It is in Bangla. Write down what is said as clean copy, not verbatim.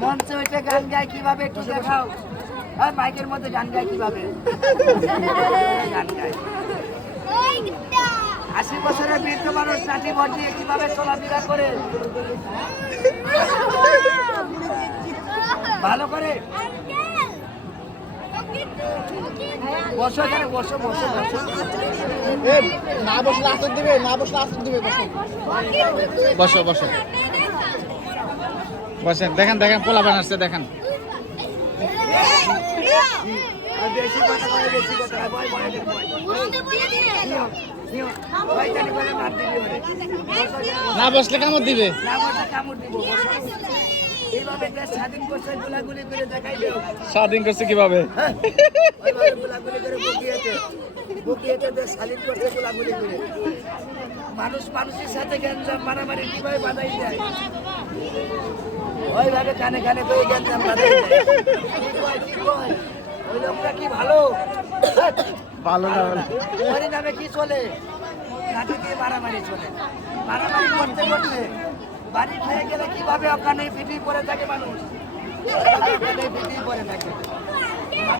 মঞ্চে উঠে গান গায় কিভাবে একটু দেখাও। আর মাইকের মধ্যে গান গায় কিভাবে? গান গায় 80 বছরের বৃদ্ধ মানুষ নাটি বটিয়ে কিভাবে চলাফেরা করে ভালো করে। বসো এখানে, বসো বসো বসো। না বসলে আসর দিবে, না বসলে আসর দিবে। বসো বসো বসেন। দেখেন দেখেন পোলা বানাচ্ছে দেখেন। আর বেশি কথা বলে, বেশি কথা না, ভয় ভয় ভয়। ভয় জানি বলে মার দিবি ওরে। বসো এখানে, না বসলে কামড় দিবে। না বসে কামড় দিব। বসো। এইভাবে দেশ স্বাধীন করছে, গোলাগুলি করে দেখাই দেও। স্বাধীন করছে কিভাবে? ওইভাবে গোলাগুলি করে বুকিয়েতে দেশ স্বাধীন করছে গোলাগুলি করে। মানুষ মানুষের সাথে গ্যাঞ্জাম মারামারি কিভাবে বাধাই যায়, ওইভাবে কানে কানে করে গ্যাঞ্জাম বাধাই যায়। কি কয়, কি কয়? ওই লোকটা কি ভালো? ভালো না ওর নামে কি চলে? নাটি দিয়ে মারামারি চলে। মারামারি করতে করতে বাড়ি খেয়ে গেলে কিভাবে ওখানে পিঠি পরে থাকে মানুষ, ওখানে পিঠি পরে থাকে।